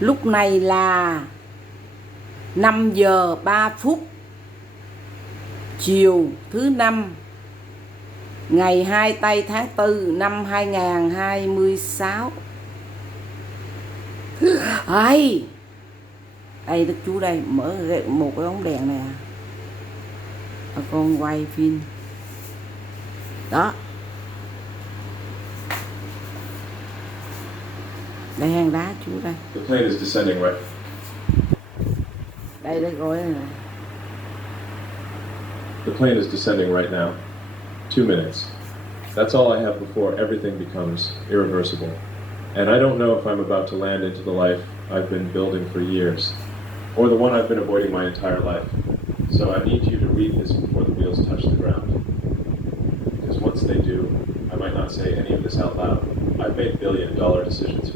Lúc này là 5 giờ 3 phút chiều thứ năm, ngày 2 tây tháng 4 năm 2026. Đây, đây đức chú đây, mở một cái bóng đèn nè. Con quay phim. Đó. Đây hang đá chú đây. The plane is descending right. Đây đây gọi nè. The plane is descending right now. 2 minutes. That's all I have before everything becomes irreversible. And I don't know if I'm about to land into the life I've been building for years, or the one I've been avoiding my entire life. So I need you to read this before the wheels touch the ground. Because once they do, I might not say any of this out loud. I've made billion-dollar decisions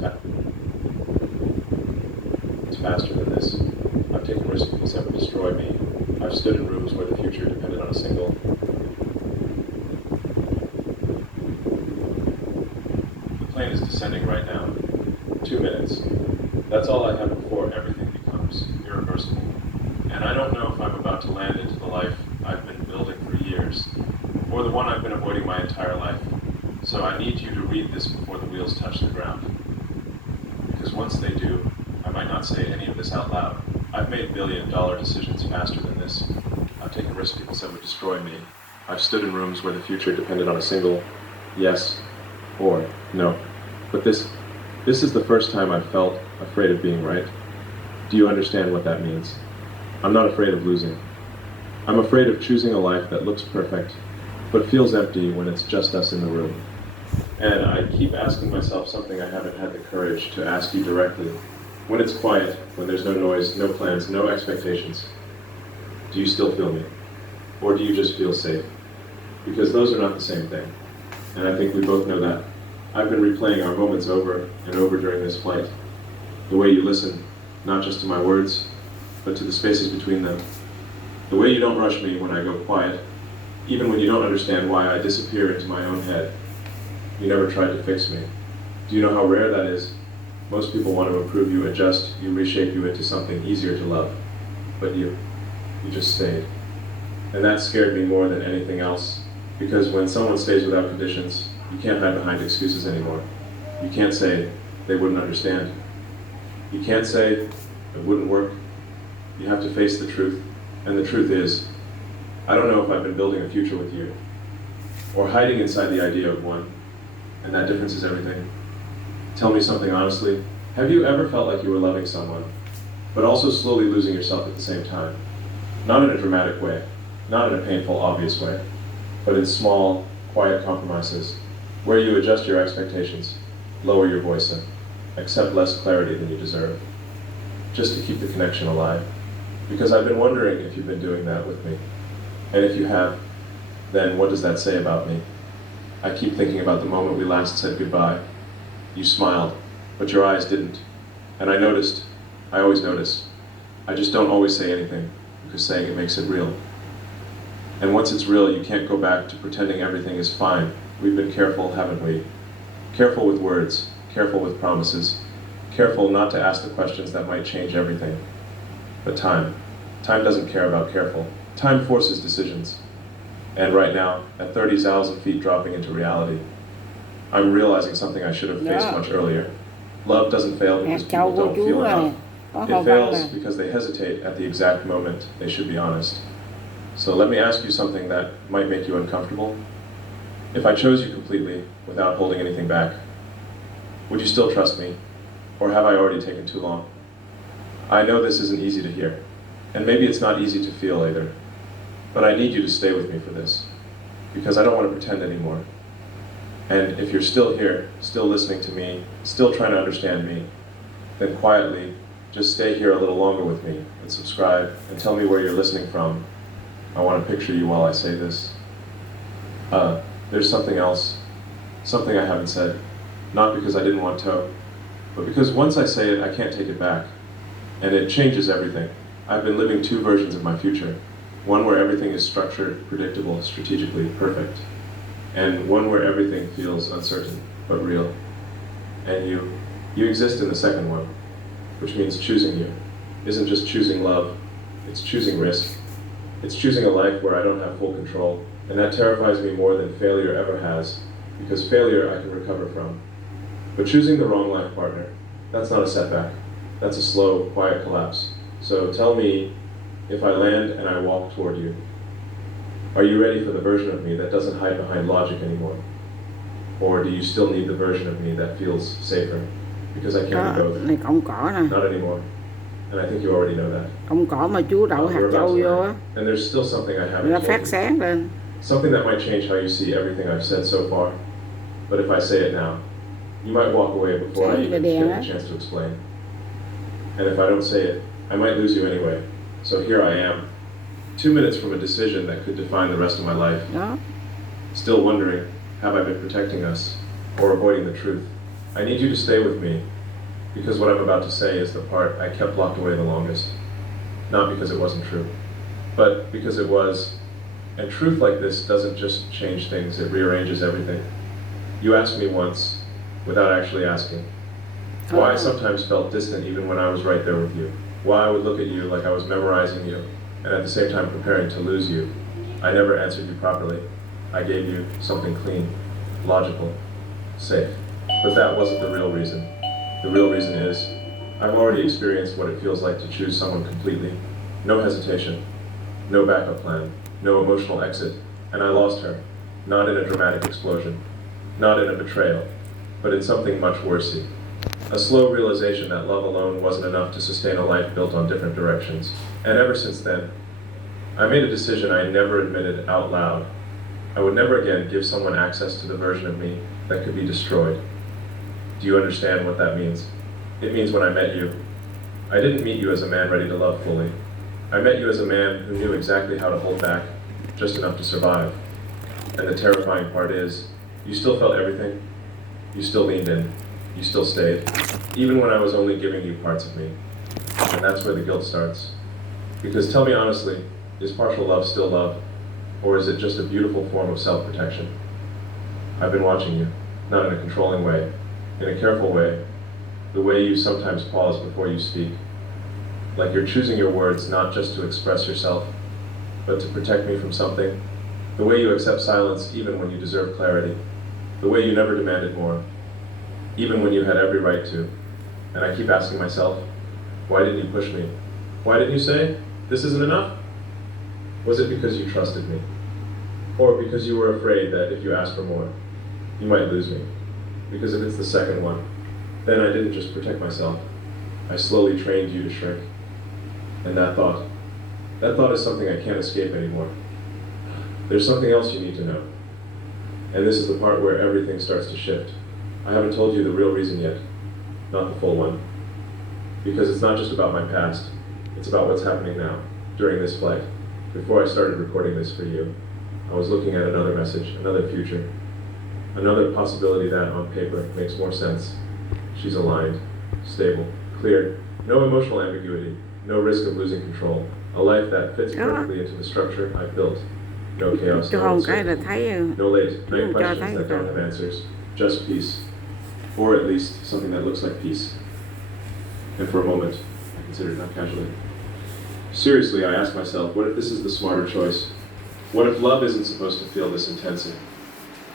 faster than this. I've taken risks that would destroy me. I've stood in rooms where the future depended on a single. The plane is descending right now. 2 minutes. That's all I have before everything becomes irreversible. And I don't know if I'm about to land into the life I've been building for years, or the one I've been avoiding my entire life. So I need you to read this before the wheels touch the ground. Because once they do, I might not say any of this out loud. I've made billion-dollar decisions faster than this. I've taken risks that would destroy me. I've stood in rooms where the future depended on a single yes or no. But this is the first time I've felt afraid of being right. Do you understand what that means? I'm not afraid of losing. I'm afraid of choosing a life that looks perfect, but feels empty when it's just us in the room. And I keep asking myself something I haven't had the courage to ask you directly. When it's quiet, when there's no noise, no plans, no expectations, do you still feel me? Or do you just feel safe? Because those are not the same thing. And I think we both know that. I've been replaying our moments over and over during this flight. The way you listen, not just to my words, but to the spaces between them. The way you don't rush me when I go quiet, even when you don't understand why I disappear into my own head. You never tried to fix me. Do you know how rare that is? Most people want to improve you, adjust you, reshape you into something easier to love. But you just stayed. And that scared me more than anything else, because when someone stays without conditions, you can't hide behind excuses anymore. You can't say they wouldn't understand. You can't say it wouldn't work. You have to face the truth, and the truth is, I don't know if I've been building a future with you, or hiding inside the idea of one, and that difference is everything. Tell me something honestly. Have you ever felt like you were loving someone, but also slowly losing yourself at the same time? Not in a dramatic way, not in a painful, obvious way, but in small, quiet compromises, where you adjust your expectations, lower your voice, and accept less clarity than you deserve, just to keep the connection alive. Because I've been wondering if you've been doing that with me. And if you have, then what does that say about me? I keep thinking about the moment we last said goodbye. You smiled, but your eyes didn't. And I noticed, I always notice, I just don't always say anything, because saying it makes it real. And once it's real, you can't go back to pretending everything is fine. We've been careful, haven't we? Careful with words, careful with promises, careful not to ask the questions that might change everything. But time doesn't care about careful. Time forces decisions. And right now, at 30,000 feet dropping into reality, I'm realizing something I should have faced much earlier. Love doesn't fail because people don't feel enough. It fails because they hesitate at the exact moment they should be honest. So let me ask you something that might make you uncomfortable. If I chose you completely, without holding anything back, would you still trust me? Or have I already taken too long? I know this isn't easy to hear, and maybe it's not easy to feel either. But I need you to stay with me for this, because I don't want to pretend anymore. And if you're still here, still listening to me, still trying to understand me, then quietly, just stay here a little longer with me, and subscribe, and tell me where you're listening from. I want to picture you while I say this. There's something else, something I haven't said, not because I didn't want to, but because once I say it, I can't take it back. And it changes everything. I've been living 2 versions of my future. One where everything is structured, predictable, strategically perfect. And one where everything feels uncertain, but real. And you exist in the second one. which means choosing you, isn't just choosing love, it's choosing risk. It's choosing a life where I don't have full control, and that terrifies me more than failure ever has, because failure I can recover from. But choosing the wrong life partner, that's not a setback. That's a slow, quiet collapse. So tell me if I land and I walk toward you. Are you ready for the version of me that doesn't hide behind logic anymore? Or do you still need the version of me that feels safer? Because I can't be both. Này cọng cỏ nè. Not anymore. And I think you already know that. Cọng cỏ mà Chúa đậu hạt châu vô á. And there's still something I haven't Nó told phát you. sáng lên. Something that might change how you see everything I've said so far. But if I say it now, you might walk away before I even get a chance to explain. And if I don't say it, I might lose you anyway. So here I am, 2 minutes from a decision that could define the rest of my life. Đó. Still wondering, have I been protecting us or avoiding the truth? I need you to stay with me, because what I'm about to say is the part I kept locked away the longest. Not because it wasn't true, but because it was. And truth like this doesn't just change things, it rearranges everything. You asked me once, without actually asking, why I sometimes felt distant even when I was right there with you. Why I would look at you like I was memorizing you, and at the same time preparing to lose you. I never answered you properly. I gave you something clean, logical, safe. But that wasn't the real reason. The real reason is, I've already experienced what it feels like to choose someone completely. No hesitation, no backup plan, no emotional exit, and I lost her. Not in a dramatic explosion, not in a betrayal, but in something much worse. A slow realization that love alone wasn't enough to sustain a life built on different directions. And ever since then, I made a decision I never admitted out loud. I would never again give someone access to the version of me that could be destroyed. Do you understand what that means? It means when I met you, I didn't meet you as a man ready to love fully. I met you as a man who knew exactly how to hold back, just enough to survive. And the terrifying part is, you still felt everything. You still leaned in. You still stayed, even when I was only giving you parts of me. And that's where the guilt starts. Because tell me honestly, is partial love still love? Or is it just a beautiful form of self-protection? I've been watching you, not in a controlling way, in a careful way, the way you sometimes pause before you speak. Like you're choosing your words not just to express yourself, but to protect me from something. The way you accept silence even when you deserve clarity. The way you never demanded more, even when you had every right to. And I keep asking myself, why didn't you push me? Why didn't you say, this isn't enough? Was it because you trusted me? Or because you were afraid that if you asked for more, you might lose me? Because if it's the second one, then I didn't just protect myself. I slowly trained you to shrink. And that thought is something I can't escape anymore. There's something else you need to know. And this is the part where everything starts to shift. I haven't told you the real reason yet, not the full one. Because it's not just about my past, it's about what's happening now, during this flight. Before I started recording this for you, I was looking at another message, another future, another possibility that, on paper, makes more sense. She's aligned, stable, clear, no emotional ambiguity, no risk of losing control, a life that fits perfectly into the structure I've built. No chaos, no uncertainty, no late night questions that don't have answers, just peace. Or at least something that looks like peace. And for a moment, I considered not casually. Seriously, I asked myself, what if this is the smarter choice? What if love isn't supposed to feel this intensive,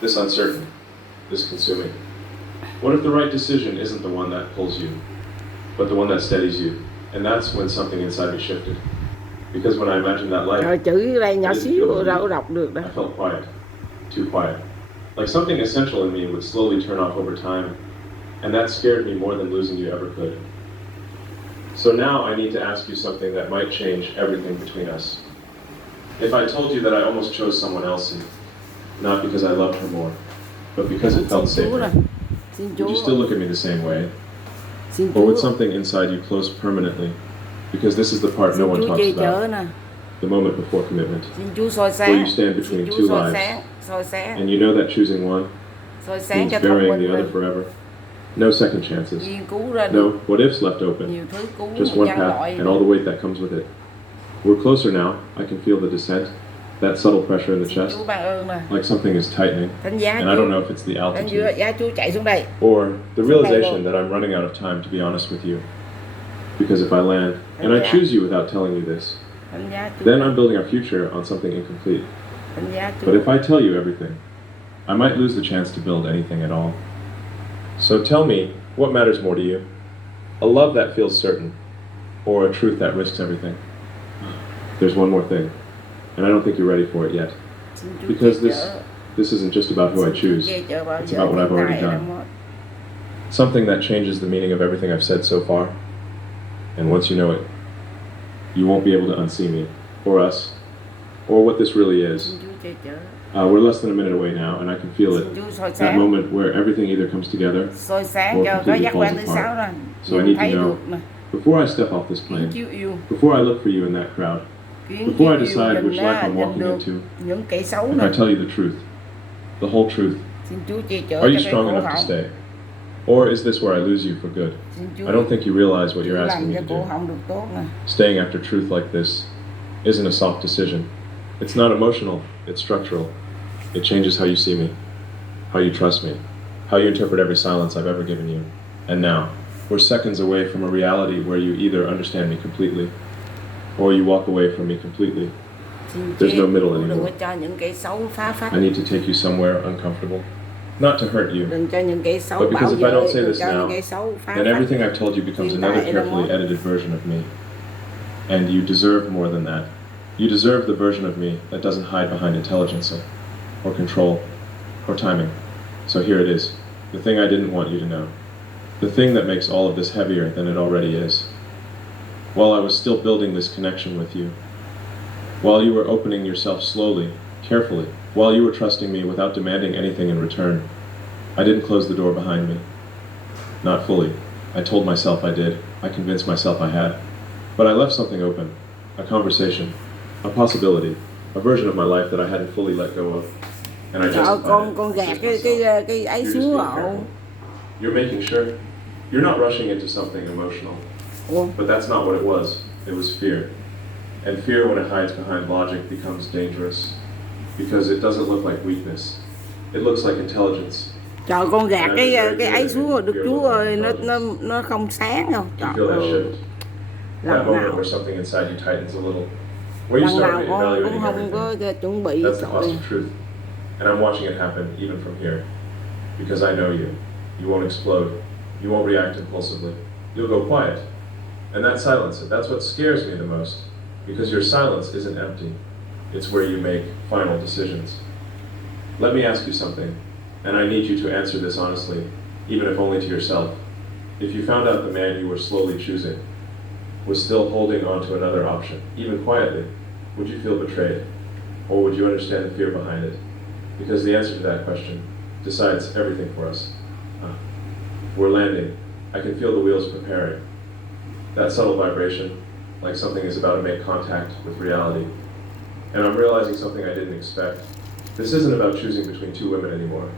this uncertain, this consuming? What if the right decision isn't the one that pulls you, but the one that steadies you? And that's when something inside me shifted. Because when I imagined that life, chữ đây nhỏ xíu đâu đọc được đâu. I felt quiet, too quiet. Like something essential in me would slowly turn off over time, and that scared me more than losing you ever could. So now I need to ask you something that might change everything between us. If I told you that I almost chose someone else, not because I loved her more, but because it felt safer, would you still look at me the same way? Or would something inside you close permanently? Because this is the part no one talks about. The moment before commitment. Where you stand between two lives. And you know that choosing one means burying the other forever. No second chances. No what ifs left open. Just one path and all the weight that comes with it. We're closer now. I can feel the descent. That subtle pressure in the chest. Like something is tightening. And I don't know if it's the altitude. Or the realization that I'm running out of time, to be honest with you. Because if I land, and I choose you without telling you this, Đánh giá chưa? then I'm building our future on something incomplete. Đánh giá But chưa? if I tell you everything, I might lose the chance to build anything at all. So tell me, what matters more to you? A love that feels certain, or a truth that risks everything? There's one more thing, and I don't think you're ready for it yet. Xin Chúa Because che chở. this isn't just about who I Xin Chúa choose. che chở bao It's giờ about what I've thiên already tai done. đã mất. Something that changes the meaning of everything I've said so far. And once you know it, you won't be able to unsee me, or us, or what this really is. Xin Chúa che chở. We're less than a minute away now, and I can feel it. Xin Chúa soi That sáng. moment where everything either comes together. Soi sáng or cho có completely giác quan falls thứ sáu apart. rồi. So I Nhìn need to thấy know, được nè. before I step off this Kiến plane, chiếu yêu. before I look for you in that crowd, Kiến before I chiếu decide yêu which nhìn life I'm nhìn walking được into, những kẻ xấu if nè. I tell you the truth, the whole truth, Xin Chúa che chở are you cho cái strong cổ enough to họng. stay? Or is this where I lose you for good? Xin Chúa I don't think you realize what you're làm asking me cho to cổ do. họng được tốt nè. Staying after truth like this isn't a soft decision. It's not emotional, it's structural. It changes how you see me, how you trust me, how you interpret every silence I've ever given you. And now, we're seconds away from a reality where you either understand me completely, or you walk away from me completely. Xin There's no middle Chúa đừng anymore. có cho những kẻ xấu phá phách. I need to take you somewhere uncomfortable. Not to hurt you, Đừng cho những kẻ xấu but bảo because if I don't vệ, say đừng this cho những now, kẻ xấu phá then phách. everything I've told you becomes Hiện another tại là carefully một- edited version of me. And you deserve more than that. You deserve the version of me that doesn't hide behind intelligence or control or timing. So here it is, the thing I didn't want you to know. The thing that makes all of this heavier than it already is. While I was still building this connection with you, while you were opening yourself slowly, carefully, while you were trusting me without demanding anything in return, I didn't close the door behind me. Not fully. I told myself I did. I convinced myself I had. But I left something open. A conversation. A possibility. A version of my life that I hadn't fully let go of. And I Trời, justified con it. gạt cái ấy You're just xuống being hộ. careful. You're making sure. You're not rushing into something emotional. Ủa, But that's not what it was. It was fear. And fear, when it hides behind logic, becomes dangerous. Because it doesn't look like weakness. It looks like intelligence. trời con gạt cái ấy xuống rồi, Đức Chúa ơi, nó không sáng đâu. You Trời feel that ơi, shift? That lần moment nào where something inside you tightens a little. Where you lần start nào con cũng reevaluating không có everything. chuẩn bị. That's the Trời cost ơi. of truth. And I'm watching it happen even from here. Because I know you. You won't explode. You won't react impulsively. You'll go quiet. And that silence, that's what scares me the most. Because your silence isn't empty. It's where you make final decisions. Let me ask you something, and I need you to answer this honestly, even if only to yourself. If you found out the man you were slowly choosing was still holding on to another option, even quietly, would you feel betrayed? Or would you understand the fear behind it? Because the answer to that question decides everything for us. We're landing. I can feel the wheels preparing. That subtle vibration, like something is about to make contact with reality. And I'm realizing something I didn't expect. This isn't about choosing between two women anymore.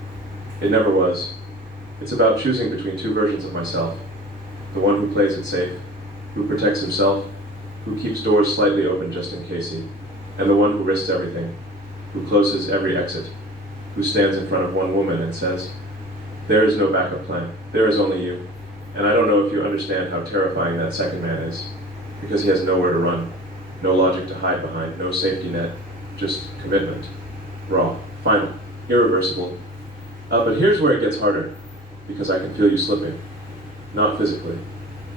It never was. It's about choosing between two versions of myself. The one who plays it safe, who protects himself, who keeps doors slightly open just in case he, and the one who risks everything, who closes every exit, who stands in front of one woman and says, "There is no backup plan. There is only you." And I don't know if you understand how terrifying that second man is, because he has nowhere to run, no logic to hide behind, no safety net, just commitment. Raw, final, irreversible. But here's where it gets harder, because I can feel you slipping. Not physically,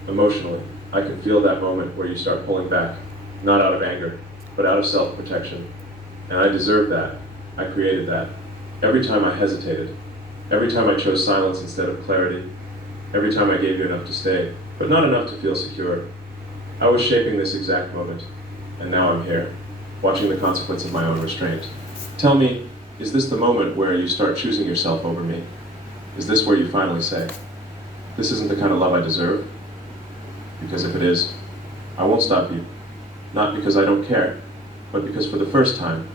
emotionally. I can feel that moment where you start pulling back, not out of anger, but out of self-protection. And I deserve that. I created that. Every time I hesitated, every time I chose silence instead of clarity, every time I gave you enough to stay, but not enough to feel secure. I was shaping this exact moment, and now I'm here, watching the consequence of my own restraint. Tell me, is this the moment where you start choosing yourself over me? Is this where you finally say, "This isn't the kind of love I deserve"? Because if it is, I won't stop you. Not because I don't care, but because for the first time,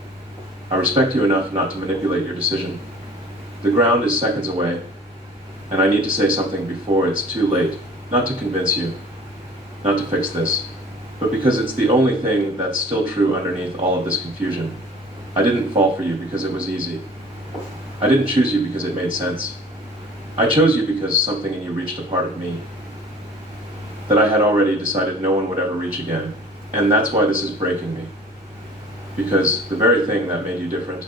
I respect you enough not to manipulate your decision. The ground is seconds away, and I need to say something before it's too late, not to convince you, not to fix this, but because it's the only thing that's still true underneath all of this confusion. I didn't fall for you because it was easy. I didn't choose you because it made sense. I chose you because something in you reached a part of me. that I had already decided no one would ever reach again. And that's why this is breaking me. Because the very thing that made you different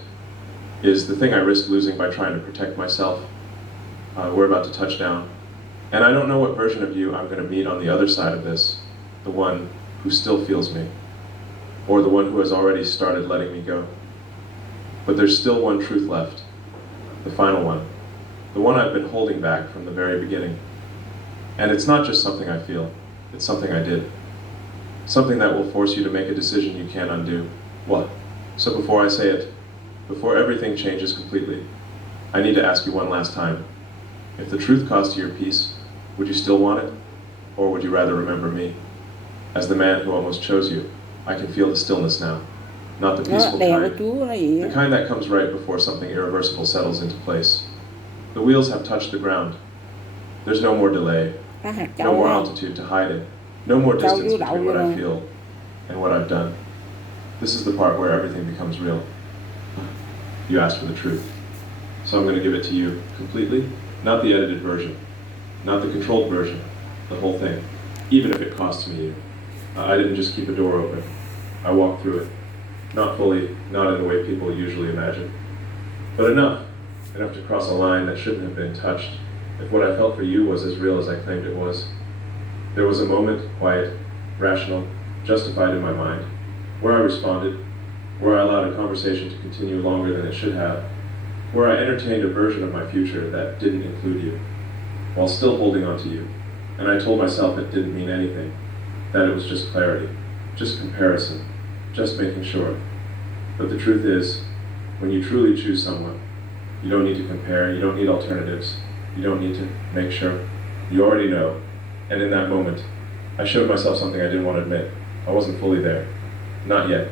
is the thing I risked losing by trying to protect myself. We're about to touch down. And I don't know what version of you I'm going to meet on the other side of this, the one who still feels me, or the one who has already started letting me go. But there's still one truth left, the final one, the one I've been holding back from the very beginning. And it's not just something I feel, it's something I did. Something that will force you to make a decision you can't undo. What? So before I say it, before everything changes completely, I need to ask you one last time. If the truth cost you your peace, would you still want it? Or would you rather remember me? As the man who almost chose you, I can feel the stillness now. Not the peaceful kind. The kind that comes right before something irreversible settles into place. The wheels have touched the ground. There's no more delay. No more altitude to hide it. No more distance between what I feel and what I've done. This is the part where everything becomes real. You asked for the truth. So I'm going to give it to you completely, not the edited version, not the controlled version, the whole thing, even if it costs me you. I didn't just keep a door open. I walked through it. Not fully, not in the way people usually imagine. But enough to cross a line that shouldn't have been touched, if what I felt for you was as real as I claimed it was. There was a moment, quiet, rational, justified in my mind, where I responded, where I allowed a conversation to continue longer than it should have, where I entertained a version of my future that didn't include you, while still holding on to you. And I told myself it didn't mean anything, that it was just clarity, just comparison, just making sure. But the truth is, when you truly choose someone, you don't need to compare, you don't need alternatives, you don't need to make sure. You already know. And in that moment, I showed myself something I didn't want to admit. I wasn't fully there. Not yet.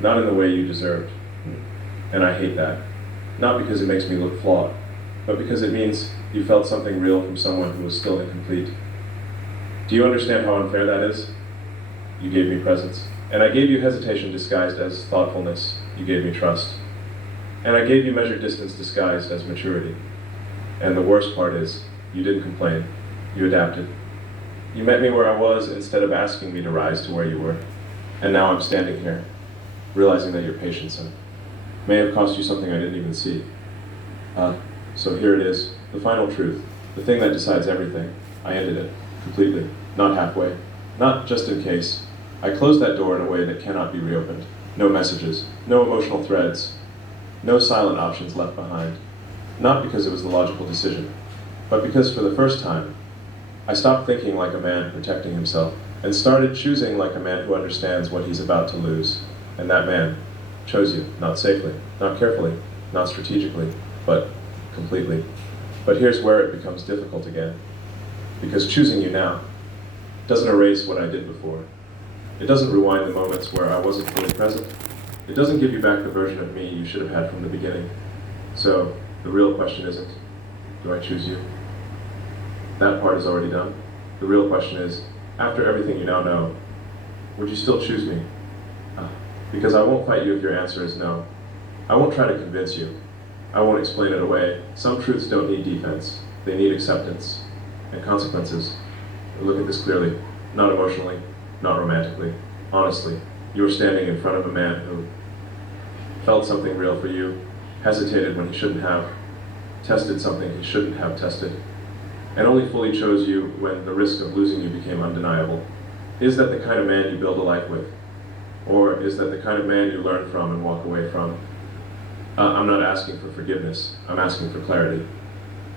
Not in the way you deserved. And I hate that. Not because it makes me look flawed, but because it means you felt something real from someone who was still incomplete. Do you understand how unfair that is? You gave me presence. And I gave you hesitation disguised as thoughtfulness. You gave me trust. And I gave you measured distance disguised as maturity. And the worst part is, you didn't complain. You adapted. You met me where I was instead of asking me to rise to where you were. And now I'm standing here, realizing that your patience may have cost you something I didn't even see. So here it is, the final truth, the thing that decides everything. I ended it, completely, not halfway, not just in case. I closed that door in a way that cannot be reopened. No messages, no emotional threads, no silent options left behind. Not because it was the logical decision, but because for the first time, I stopped thinking like a man protecting himself and started choosing like a man who understands what he's about to lose. And that man chose you, not safely, not carefully, not strategically, but completely. But here's where it becomes difficult again. Because choosing you now doesn't erase what I did before. It doesn't rewind the moments where I wasn't fully present. It doesn't give you back the version of me you should have had from the beginning. So the real question isn't, do I choose you? That part is already done. The real question is, after everything you now know, would you still choose me? Because I won't fight you if your answer is no. I won't try to convince you. I won't explain it away. Some truths don't need defense. They need acceptance and consequences. Look at this clearly, not emotionally, not romantically. Honestly, you were standing in front of a man who felt something real for you, hesitated when he shouldn't have, tested something he shouldn't have tested, and only fully chose you when the risk of losing you became undeniable. Is that the kind of man you build a life with? Or is that the kind of man you learn from and walk away from? I'm not asking for forgiveness. I'm asking for clarity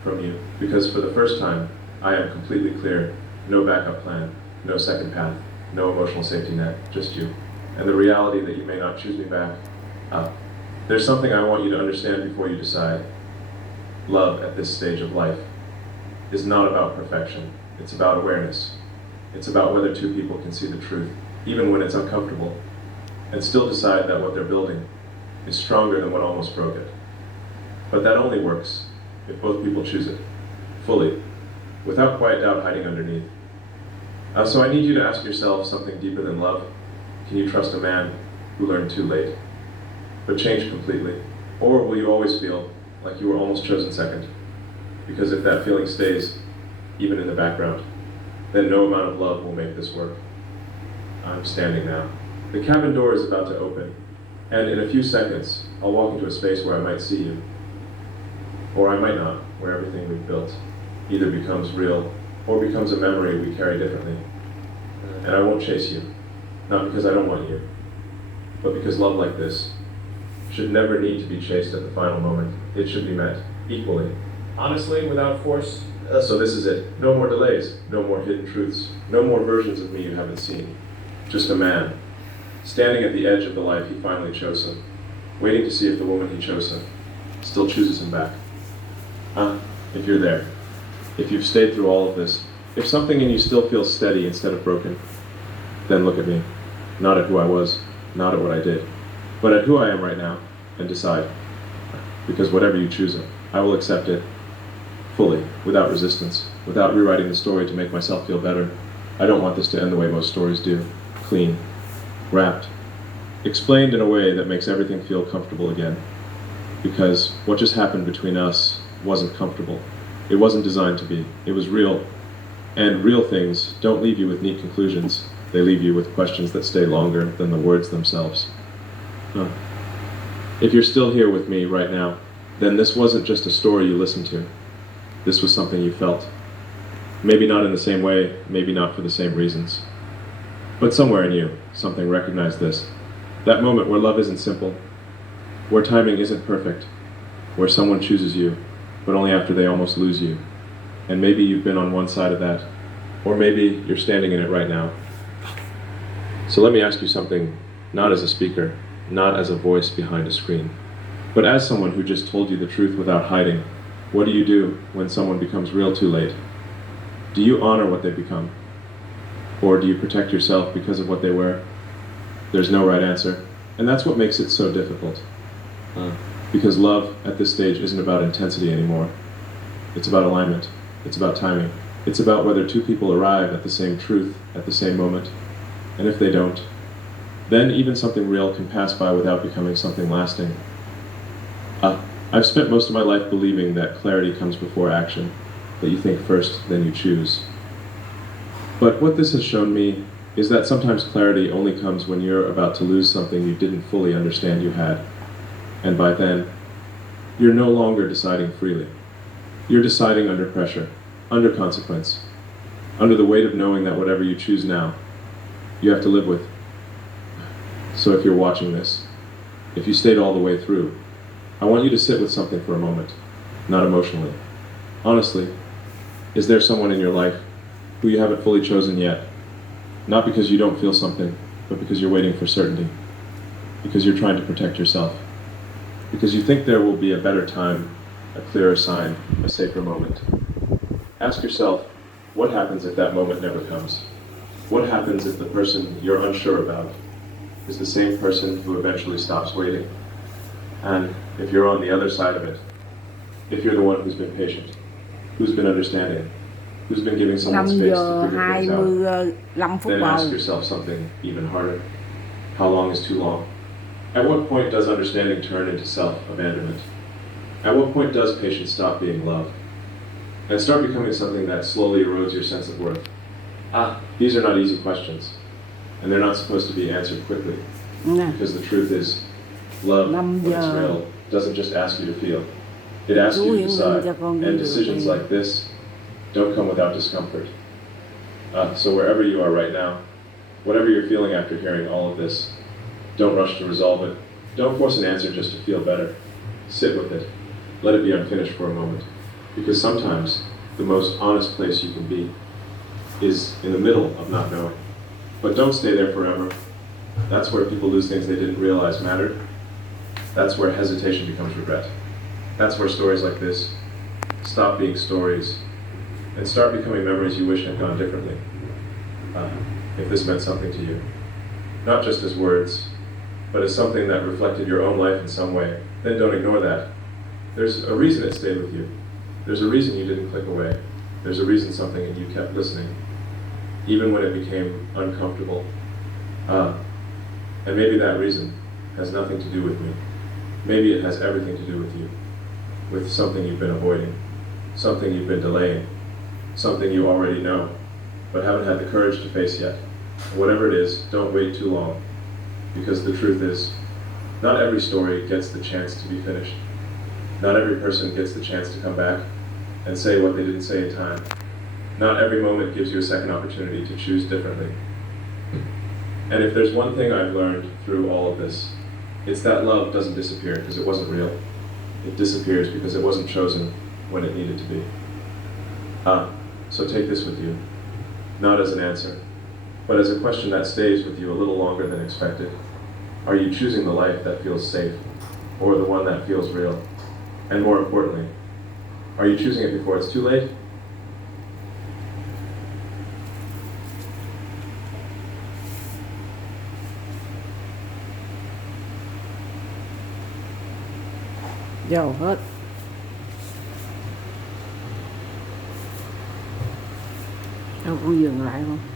from you. Because for the first time, I am completely clear. No backup plan, no second path, no emotional safety net, just you. And the reality that you may not choose me back. There's something I want you to understand before you decide. Love at this stage of life is not about perfection. It's about awareness. It's about whether two people can see the truth, even when it's uncomfortable, and still decide that what they're building is stronger than what almost broke it. But that only works if both people choose it, fully, without quiet doubt hiding underneath. So I need you to ask yourself something deeper than love. Can you trust a man who learned too late, but changed completely? Or will you always feel like you were almost chosen second? Because if that feeling stays, even in the background, then no amount of love will make this work. I'm standing now. The cabin door is about to open, and in a few seconds, I'll walk into a space where I might see you. Or I might not, where everything we've built either becomes real or becomes a memory we carry differently. And I won't chase you, not because I don't want you, but because love like this should never need to be chased at the final moment. It should be met equally, honestly, without force. So this is it. No more delays, no more hidden truths, no more versions of me you haven't seen. Just a man, standing at the edge of the life he finally chose him, waiting to see if the woman he chose him still chooses him back. If you're there, if you've stayed through all of this, if something in you still feels steady instead of broken, then look at me. Not at who I was, not at what I did, but at who I am right now, and decide. Because whatever you choose, I will accept it fully, without resistance, without rewriting the story to make myself feel better. I don't want this to end the way most stories do. Clean, wrapped, explained in a way that makes everything feel comfortable again. Because what just happened between us wasn't comfortable. It wasn't designed to be. It was real. And real things don't leave you with neat conclusions. They leave you with questions that stay longer than the words themselves. If you're still here with me right now, then this wasn't just a story you listened to. This was something you felt. Maybe not in the same way, maybe not for the same reasons. But somewhere in you, something recognized this. That moment where love isn't simple, where timing isn't perfect, where someone chooses you, but only after they almost lose you. And maybe you've been on one side of that, or maybe you're standing in it right now. So let me ask you something, not as a speaker, not as a voice behind a screen, but as someone who just told you the truth without hiding. What do you do when someone becomes real too late? Do you honor what they become? Or do you protect yourself because of what they were? There's no right answer, and that's what makes it so difficult. Because love at this stage isn't about intensity anymore. It's about alignment. It's about timing. It's about whether two people arrive at the same truth at the same moment. And if they don't, then even something real can pass by without becoming something lasting. I've spent most of my life believing that clarity comes before action, that you think first, then you choose. But what this has shown me is that sometimes clarity only comes when you're about to lose something you didn't fully understand you had. And by then, you're no longer deciding freely. You're deciding under pressure, under consequence, under the weight of knowing that whatever you choose now, you have to live with. So if you're watching this, if you stayed all the way through, I want you to sit with something for a moment, not emotionally. Honestly, is there someone in your life who you haven't fully chosen yet? Not because you don't feel something, but because you're waiting for certainty. Because you're trying to protect yourself. Because you think there will be a better time, a clearer sign, a safer moment. Ask yourself, what happens if that moment never comes? What happens if the person you're unsure about is the same person who eventually stops waiting? And if you're on the other side of it, if you're the one who's been patient, who's been understanding, who's been giving someone 5 space to giờ figure things out, 25 phút then bầu. ask yourself something even harder. How long is too long? At what point does understanding turn into self-abandonment? At what point does patience stop being love and start becoming something that slowly erodes your sense of worth? These are not easy questions, and they're not supposed to be answered quickly, Nè, because the truth is, love, 5 when it's giờ. real, doesn't just ask you to feel. It asks Chú you to Hiền decide, cho con đi and được decisions đi. like this don't come without discomfort. So wherever you are right now, whatever you're feeling after hearing all of this, don't rush to resolve it. Don't force an answer just to feel better. Sit with it. Let it be unfinished for a moment. Because sometimes the most honest place you can be is in the middle of not knowing. But don't stay there forever. That's where people lose things they didn't realize mattered. That's where hesitation becomes regret. That's where stories like this stop being stories and start becoming memories you wish had gone differently. If this meant something to you. Not just as words, but as something that reflected your own life in some way, then don't ignore that. There's a reason it stayed with you. There's a reason you didn't click away. There's a reason something in you kept listening, even when it became uncomfortable. And maybe that reason has nothing to do with me. Maybe it has everything to do with you, with something you've been avoiding, something you've been delaying, something you already know, but haven't had the courage to face yet. And whatever it is, don't wait too long, because the truth is, not every story gets the chance to be finished. Not every person gets the chance to come back and say what they didn't say in time. Not every moment gives you a second opportunity to choose differently. And if there's one thing I've learned through all of this, it's that love doesn't disappear because it wasn't real. It disappears because it wasn't chosen when it needed to be. So take this with you, not as an answer, but as a question that stays with you a little longer than expected. Are you choosing the life that feels safe, or the one that feels real? And more importantly, are you choosing it before it's too late? Dầu hết. Đâu con dừng lại không?